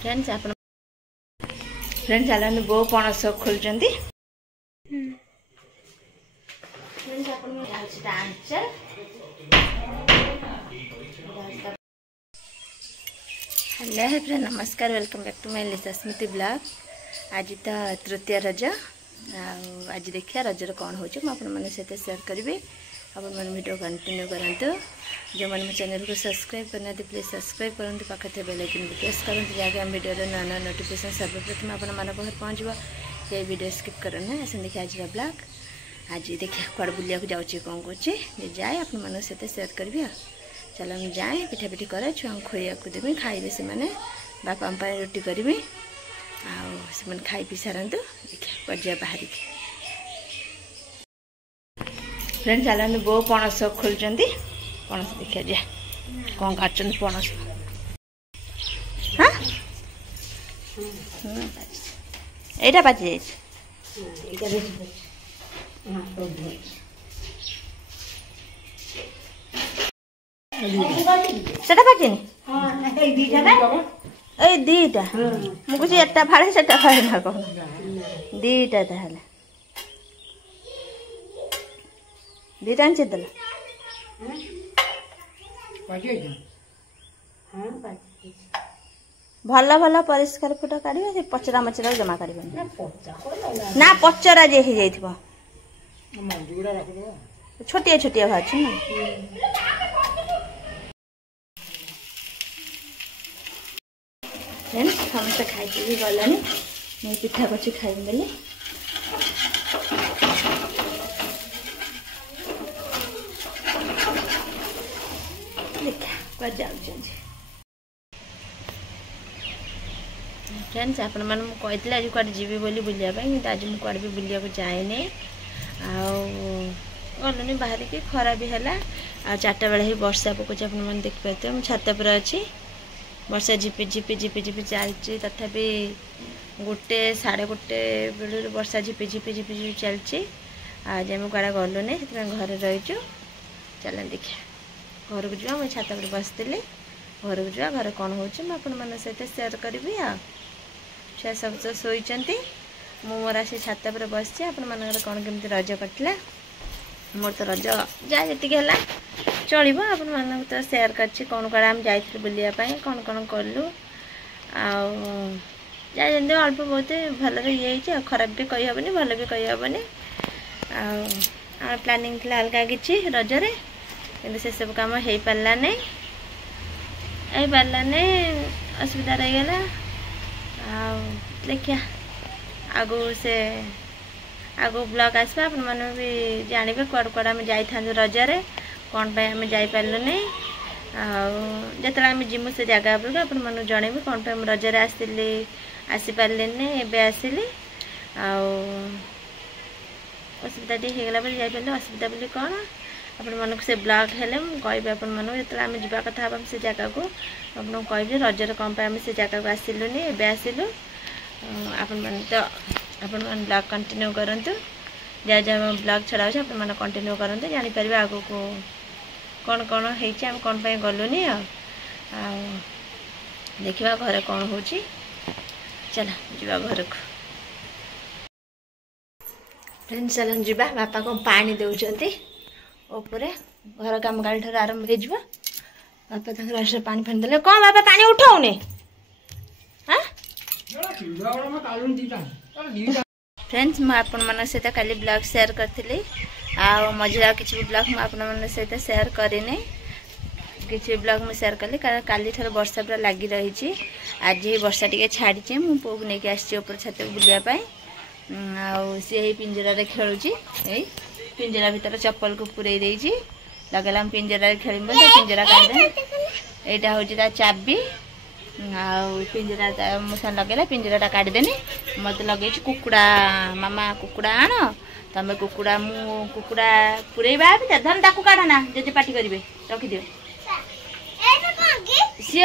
Friends आप friends आलू बो पणस खोलुचंदी फ्रेंड्स आपण आंचर हेलो फ्रेंड नमस्कार वेलकम बैक टू माय लिसा स्मृति ब्लॉग। आज तो तृतीय रज आज देखिए रजर कौन हो मैंने सहित सेयार करी अपन मैंने वीडियो कंटिन्यू करंतु जो मैंने चैनल को सब्सक्राइब करना प्लीज सब्सक्राइब करूँ पाखे बेल आइकन प्रेस करूँ जहाँकि हम वीडियो नया नया नोटिफिकेशन सर्वप्रथम आप घर पहुँचो ये वीडियो स्किप करना आस देखिए आज ब्लॉग। आज देखिए कड़ बुलिया जाऊँगी कौन करें जाए आप सहित सेयार करी चलो हम जाए पिठा पिठी करे छुआ खोया को देवी खाइबे से माने बापा रोटी करी आने खाई पी सारतु देखिए पर जा बाहर की फ्रेंड्स आलू बो पणस खोलुचंदी पणस देखिए जा कौन कर पणस हाँ एटा पाचि सेटा पाचिनी ए दीटा मुझे एटा फाड़े सेटा फाड़े ना कौन दीटा ताहले दीटा आंची देला भल भल परिष्कार फोटो काढ़ से पचरा मचरा जमा कर ना पचरा जे ही छोटिया छोटिया बाहर ना समस्त खाई गलानी मैं पिठा कर खाई बेले फ्रेंड्स आपण मैंने कही आज कड़े जी बुलापी आज मुझे कड़े भी बुलिया जाए गलुनी बाहर की खरा भी है चार्टा बेले ही वर्षा पकाच आप देखिए मुझे छात पर अच्छी वर्षा झिपि झिपि झिपि झिपि चलती तथापि गोटे साढ़े गोटे बेलू वर्षा झिपि झिपि झिपि झिपि चलती आज आम कड़े गलुनी से घर रहीचु चल देखिए घर को जा मुझे छात पर बसती घर को जा घर कौन हो सहित सेयार करी छुआ सब तो शोचती मोर आसी छात पर बस आप कौन केमती रज कटला मोर तो रज जहाँ जी है चलो आप तो सेयार कर कौन कड़े आम जाइए बुलापी कौन कौन कलु जमी अल्प बहुत भल ये खराब भी कही हेनी भल भी कही हेनी प्लानिंग थी अलग किसी रजरे कि से सब कम हो पारा नहीं असुविधा रहीगला देखिया आगो से आगो ब्लॉग आसपा आप भी जानवे कड़ कड़ आम जाइए रजरे कौन पे आम जापारू नहीं जो आम जिमु से जगह पर आप जनइबी कौन पे रजरे आसीपारे एवं आसिली असुविधा टी होगला जापारे असुविधा बोली कौन आपण से ब्लॉग हेले कहि आपन जो आम जा कथा से जगह को आपको कहि रजर कौन पे आम से जगह को आसिलुनि एवं आसिलु आपण तो आपण ब्लॉग कंटिन्यू करूँ जहाँ जहाँ ब्लॉग छड़ा आप कंटिन्यू करते जानीपर आगो को कौन कौन होम कौन पे गलुनि देखा घर कौन हो चल जा घर को फ्रेंड्स चल जा बापा को पानी दौरान उपरे घर कम गाड़ी ठार आरंभ हो बापा तक पानी फानी दे कौन बापा पानी उठाऊने फ्रेंड्स मुझे सहित काली ब्लॉग शेयर करी मझे किसी ब्लॉग मुझे सहित शेयर करनी किसी ब्लॉग में शेयर कली काली ठार वर्षा पूरा लगी रही आज ही वर्षा टी छाड़ी मु पु को लेकिन आसी छत बुलापी सी पिंजरा खेलुची पिंजरा भीतर चप्पल को पूरे देजी लगेला पिंजरा खेल पिंजरा काढ़ी यहाँ हूँ चाबी पिंजरा मुसा लगेला पिंजरा काढ़ीदेनी मत लगे कुकुड़ा मामा कुकुड़ा आण तमें कुकुड़ा मु कुकुड़ा पूरेबा धन ताकू काढ़ना जे पार्टी करेंगे रखिदे सी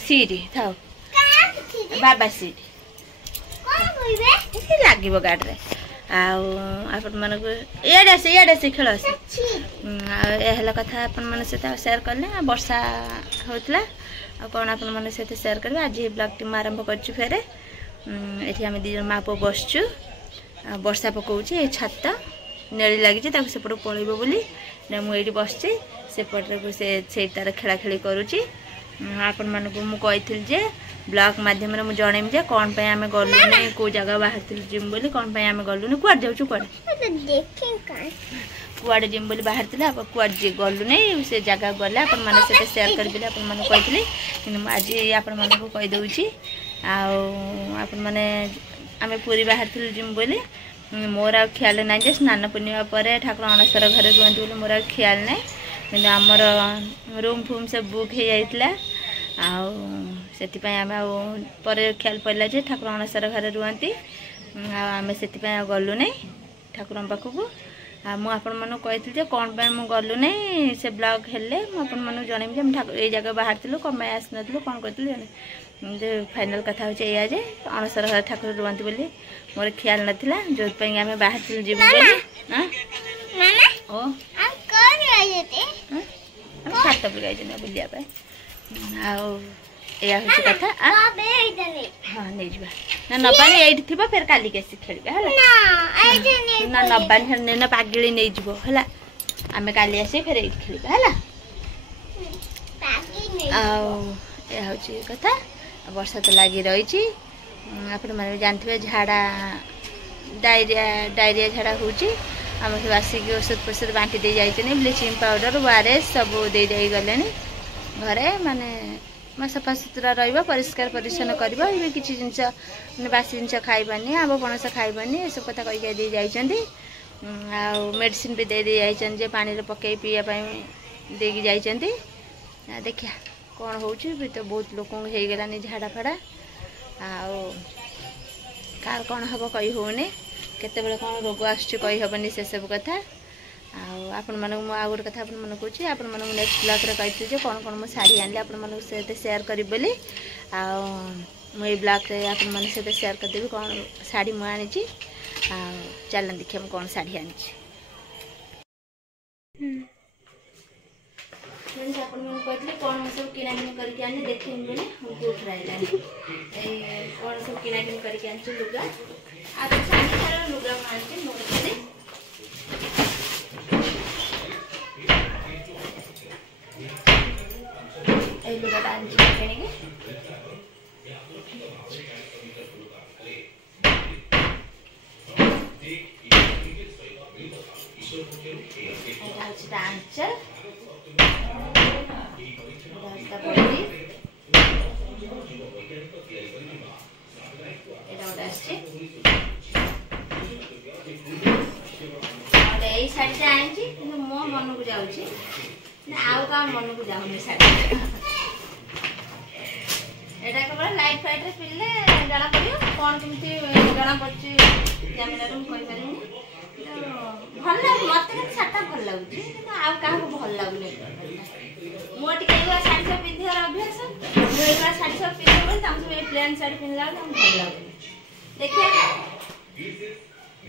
सीट था बाबा सीट लगे गाड़ी आपण मन को इे से खेल है कथा आपण मन सहित सेयार कले वर्षा होता कौन आपण मन सहित सेयार करें आज ये ब्लॉग टी आरंभ कर फेर ये आम दीज माँ पुओ बसचु वर्षा पकाऊे ये छात नेली लगी सेपट पलैब बोली मुझे बसची सेपटे से तार खेला खेली करुच्ची आपण मन को मुझे जे ब्लॉग मध्यम मुझे जनइम जे कौन पे आम गलुनी कौ जगह बाहर जिम बोली कौन पे आम गलुनी कुआड़ जाऊँ कुआड़े जिम बोली बाहर कुआड़े गलु नहीं से जगह गले आपण मैंने से सेयार करी आपण मैंने कही आज आपण मन को कहीदे आपण मैंने आम पूरी बाहर जिम बोली मोर आ ख्याल ना जे स्नान पूर्णिमा पर ठाकुर अणसर घरे रुहत बोली मोर आ ख्याल ना कि आमर रूम फूम सब बुक हो जाता आम पर ख्याल पड़ा जे ठाकुर अणसर घरे रुहती आम से गलु नहीं ठाकुर पाखक मुझे कही कौन पर गलु नहीं से ब्लॉग हेल्ले मुझे जनइम ये जगह बाहर थी कौन आस नु कौन कर फाइनल कथा हो जे अणसर घर ठाकुर रुहती बोली मोर ख्याल नाला जो आम बाहर जीव छात पर गई बुलिया या हूँ कथा हाँ नहीं जा नबानी ये थी फिर काली आसी खेल ना नबानी ना पागिली नहीं है आम काली आस फिर ये खेल है हूँ कथा वर्षा तो लगी रही आप जानते झाड़ा डायरिया झाड़ा हो आम सब आसिक औषध फौषध बांटी दे जाइए ब्लीचिंग पाउडर ओआरएस सब दे गले घरे माने सफा सुतरा परिष्कार परिच्छन्न कर किसी जिनस बासी जिनस खाइबानी आंब पणस खाइबानी ये सब कथा कही दे जाइए मेडिसिन भी दे जाइए पानी पकई पीवाई देकी जाइए देखिया कौन हो तो बहुत लोक हो गलानी झाड़ा फाड़ा कार कौन हम कही होनी केते कौन रोग आसबनी से सब कथा आपण मन आ गोटे कथा आपण मन कहूँ आपण मन नेक्स्ट ब्लॉग रे कही कौन कौन मो शाढ़ी आनली आपण मन सहित सेयार करी बोली मुझे ब्लॉग रे आपण मन सहित सेयार करदेवी कौन शाढ़ी मुझे आनी चल देखिए मुझे कौन शाढ़ी आनी कहते कौन सब किनाकिन करके देखें बोले हमको उठराइला कौन सब किनाकिन करके आनी लुगा आ लुगा आनी मोटे लुगा आनी किणिके आंचल शाढ़ी आई मो मन को जाऊँ आउ मन को जाऊनी शाढ़ी एटा केवल लाइट फाइट पिले जना पड़ो कौन कमी जना पड़ी जमीन मुझे भल लगे मत शाढ़ी भल लगुच आउ भल लगुनि मोटे शाढ़ी सब पिंधार अभ्यास मुझे शाढ़ी सब पिंधे प्लेन शाढ़ी पिंधला भल लगुनि देखिए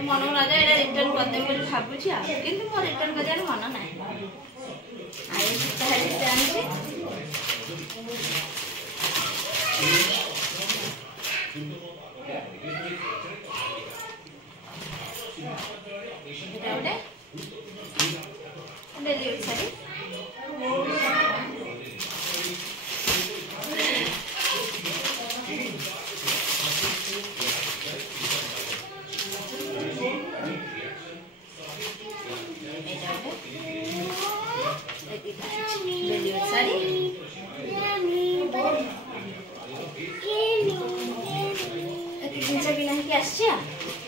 मन को लगे ये रिटर्न करदेवी बोली भावुची कि मो रिटर्न कर मन ना डेली शाढ़ी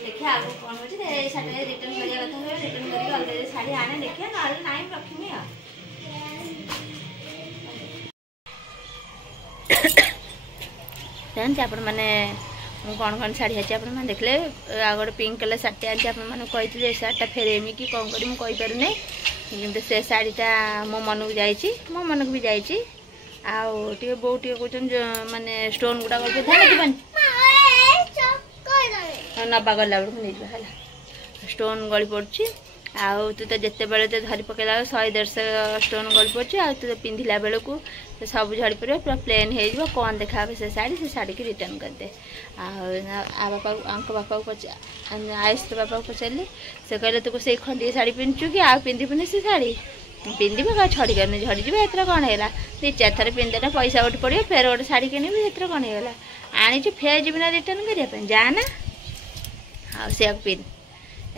देखिए आगे कौन हो शाढ़ी रिटर्न करने कथा हुए रिटर्न करके अलग शाढ़ी आने देखिए ना नाइन रखी जानते आपण मैंने कौन कौन शाढ़ी अच्छी आप देखले आ गए पिंक कलर शाढ़ी आनी आपने कही शाढ़ीटा फेरेमी कि कौन करी मुझे पारूनी कि से शाढ़ीटा मो मन को जाइए मो मन को भी जाइए आगे बो टे कहते माने स्टोन गुड़ा ध्यान देवानी नबा गला बेलू नहीं है स्टोन गली पड़ी आउ तू तो जिते बड़े तो धरी पकड़ा 100-150 स्टोन गली पड़ी आ तू तो पिंधिला बेलू सब झड़ी पड़े पूरा प्लेन हो कौन देखा से शाढ़ी की रिटर्न करदे आ बापा को आयुष बापा को पचारे से कहले तुको से खंडी शाढ़ी पिंधु कि आ पिंधिबुनि से शाढ़ी पिंधि छड़ी करनी झड़ीज एथर कौन है 2-4 थर पिंधेला पैसा गोटे पड़ो फेर गोटे शाढ़ी किनबी एथर कौन है आनी फेर जी ना रिटर्न करने जाना आ पिंध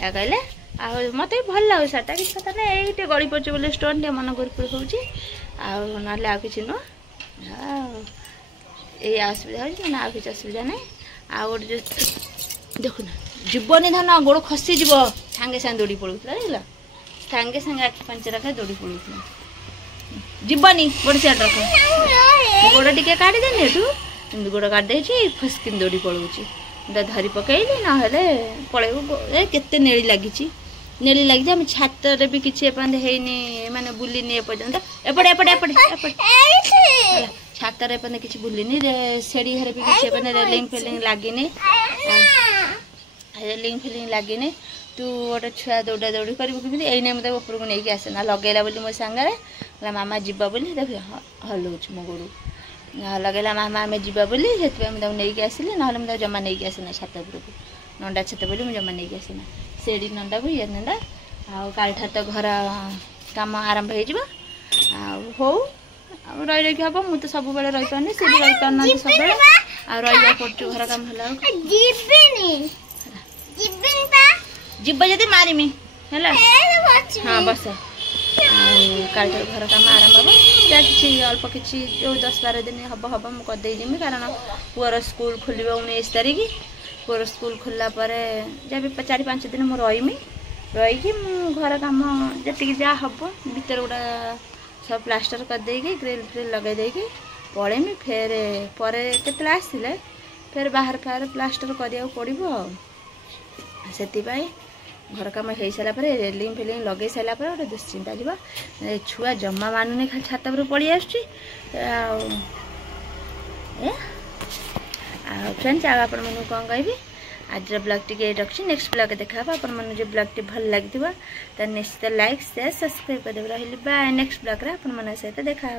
या कहले आ मत भल लगे शाढ़ीटा किसी कथा ना ये गड़ी पड़े बोले स्टोन टे मन गुरपुर हो ना आ कि नुह ये असुविधा हो आ कि असुविधा ना आ गोटे जो देखुना जीवन धन गोड़ खसी जीव सांगे सांगे दौड़ी पड़ूला देख सांगे सांगे आखि पांच रखा दौड़ी पड़ूला जीवनी गोड़ सियाड रख गोड़ टे काटिदेनि एठू गोड़ काटिदे फसकिन दौड़ी पड़ूची धरी पकईली ना पलैबू केते नेली लगी नेली लगी आम छात भी किसी है माने बुलनी एपर्तंत एपटे एपटे एपटे छात एपर्तंत किसी बुलनी सेड़ी घरे भी किसी रेलिंग फेलिंग लगिनी रेलिंग फेलिंग लगिनी तू गोटे छुआ दौड़ा दौड़ी करें एने मत ऊपर को लेकिन आसे ना लगेला बोली मो सांगे मामा जीवा बोली देख हलौच मो गोड़ लगेला मामा आम जीवा बोली से नहीं आसिली ना मुझे जमा नहीं आसना छात उपरक नंडा छात बोली मुझे जमा नहीं आसना सेड़ी नंडा को ये नंडा आठ तो घर कम आरंभ हो रही रही हम मुझे सब बेले रही पानी सी भी रही पाना सब रहा पड़ू घर कम जीव जदि मारिमी है हाँ बस काल घर कम आरंभ हम जा कि अल्प कि जो 10-12 दिन हम हम मुझे करदेमी कारण पुअर स्कूल खोल 19 तारिख पुअर स्कूल खोलला जब 4-5 दिन मुझे रही रही घर कम जी जहाँ हम भर गुड़ा सब प्लास्टर करदेगी ग्रिल फ्रिल लगे पलैमी फेर पर केतले आसिले फेर बाहर फार प्लास्टर करा पड़ो से घर कम हो सारापर रेलिंग फेलिंग लगे सारापर गोटे दुश्चिंता जी छुआ जमा मानुनी खाली छात पर पड़ी आसुची फ्रेंड्स आप कौन कहि आज ब्लॉग टी रखी नेक्स्ट ब्लॉग देखा अपन जो ब्लॉग टी भल लगी तो निश्चित लाइक शेयर सब्सक्राइब कर रही बाय नेक्स्ट ब्लॉग रे अपन सहित देखा।